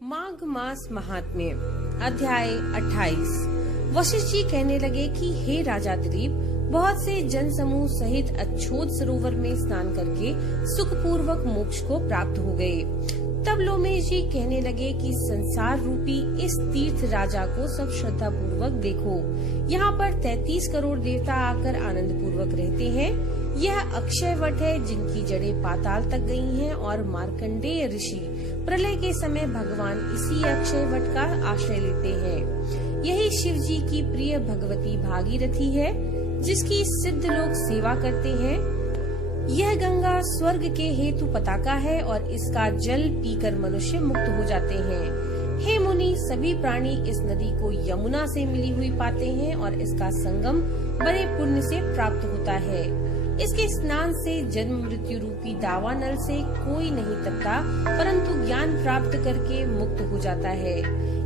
माघ मास महात्म्य अध्याय 28। वशिष्ठ जी कहने लगे कि हे राजा दिलीप, बहुत से जन समूह सहित अच्छोत सरोवर में स्नान करके सुखपूर्वक मोक्ष को प्राप्त हो गए। तब लोमेश जी कहने लगे कि संसार रूपी इस तीर्थ राजा को सब श्रद्धा पूर्वक देखो। यहाँ पर 33 करोड़ देवता आकर आनंद पूर्वक रहते हैं। यह अक्षय वट है जिनकी जड़ें पाताल तक गई हैं और मार्कंडेय ऋषि प्रलय के समय भगवान इसी अक्षय वट का आश्रय लेते हैं। यही शिव जी की प्रिय भगवती भागीरथी है जिसकी सिद्ध लोग सेवा करते हैं। यह गंगा स्वर्ग के हेतु पताका है और इसका जल पीकर मनुष्य मुक्त हो जाते हैं। हे मुनि, सभी प्राणी इस नदी को यमुना से मिली हुई पाते हैं और इसका संगम बड़े पुण्य से प्राप्त होता है। इसके स्नान से जन्म मृत्यु रूपी दावानल से कोई नहीं तपता, परंतु ज्ञान प्राप्त करके मुक्त हो जाता है।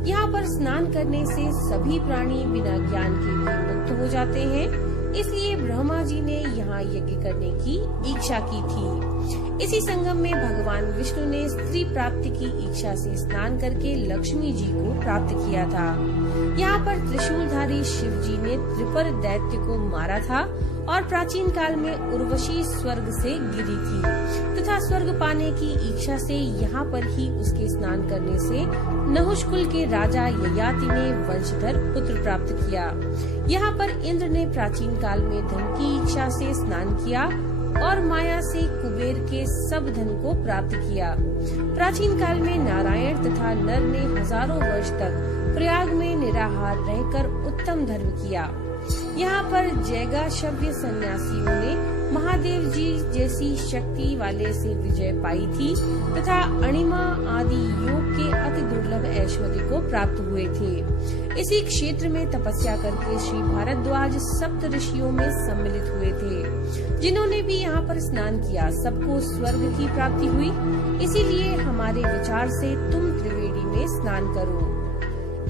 यहाँ पर स्नान करने से सभी प्राणी बिना ज्ञान के भी मुक्त हो जाते हैं। इसलिए ब्रह्मा जी ने यहाँ यज्ञ करने की इच्छा की थी। इसी संगम में भगवान विष्णु ने स्त्री प्राप्ति की इच्छा से स्नान करके लक्ष्मी जी को प्राप्त किया था। यहाँ पर त्रिशूलधारी शिव जी ने त्रिपर दैत्य को मारा था और प्राचीन काल में उर्वशी स्वर्ग से गिरी थी तथा स्वर्ग पाने की इच्छा से यहाँ पर ही उसके स्नान करने से नहुष कुल के राजा ययाति ने वंशधर पुत्र प्राप्त किया। यहाँ पर इंद्र ने प्राचीन काल में धन की इच्छा से स्नान किया और माया से कुबेर के सब धन को प्राप्त किया। प्राचीन काल में नारायण तथा नर ने हजारों वर्ष तक प्रयाग में निराहार रहकर उत्तम धर्म किया। यहाँ पर जैगा शव्य सन्यासियों ने महादेव जी जैसी शक्ति वाले से विजय पाई थी तथा अणिमा आदि योग के अति दुर्लभ ऐश्वर्य को प्राप्त हुए थे। इसी क्षेत्र में तपस्या करके श्री भारद्वाज सप्त ऋषियों में सम्मिलित हुए थे। जिन्होंने भी यहाँ पर स्नान किया सबको स्वर्ग की प्राप्ति हुई। इसीलिए हमारे विचार से तुम त्रिवेणी में स्नान करो।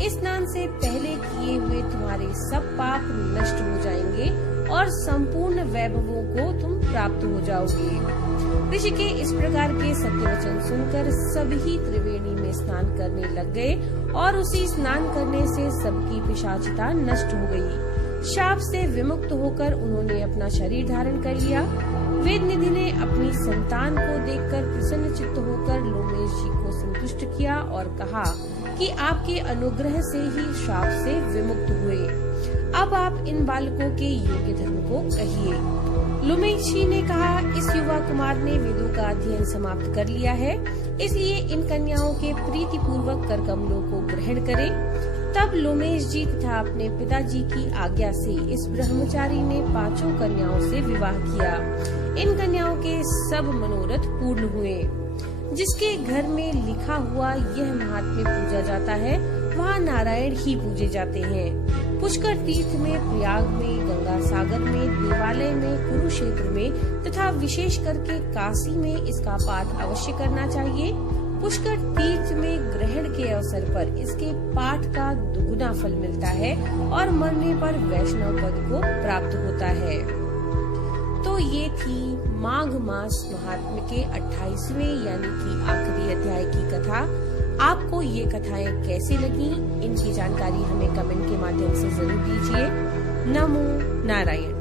इस स्नान से पहले किए हुए तुम्हारे सब पाप नष्ट हो जाएंगे और संपूर्ण वैभवों को तुम प्राप्त हो जाओगे। ऋषि के इस प्रकार के सत्य वचन सुनकर सभी त्रिवेणी में स्नान करने लग गए और उसी स्नान करने से सबकी पिशाचिता नष्ट हो गई। शाप से विमुक्त होकर उन्होंने अपना शरीर धारण कर लिया। वेद निधि ने अपनी संतान को देखकर प्रसन्न चित्त होकर लोमेश जी को संतुष्ट किया और कहा कि आपके अनुग्रह से ही श्राप से विमुक्त हुए। अब आप इन बालकों के योग्य धर्म को कहिए। लोमेश जी ने कहा, इस युवा कुमार ने वेदों का अध्ययन समाप्त कर लिया है, इसलिए इन कन्याओं के प्रीति पूर्वक कर कमलों को ग्रहण करें। तब लोमेश जी तथा अपने पिताजी की आज्ञा से इस ब्रह्मचारी ने 5 कन्याओं से विवाह किया। इन कन्याओं के सब मनोरथ पूर्ण हुए। जिसके घर में लिखा हुआ यह महात्म्य पूजा जाता है वहाँ नारायण ही पूजे जाते हैं। पुष्कर तीर्थ में, प्रयाग में, गंगा सागर में, देवालय में, कुरुक्षेत्र में तथा विशेष करके काशी में इसका पाठ अवश्य करना चाहिए। पुष्कर तीर्थ में ग्रहण के अवसर पर इसके पाठ का दुगुना फल मिलता है और मरने पर वैष्णव पद को प्राप्त होता है। तो ये थी माघ मास महात्म्य के 28वें यानी कि आखिरी अध्याय की कथा। आपको ये कथाएं कैसी लगी, इनकी जानकारी हमें कमेंट के माध्यम से जरूर दीजिए। नमो नारायण।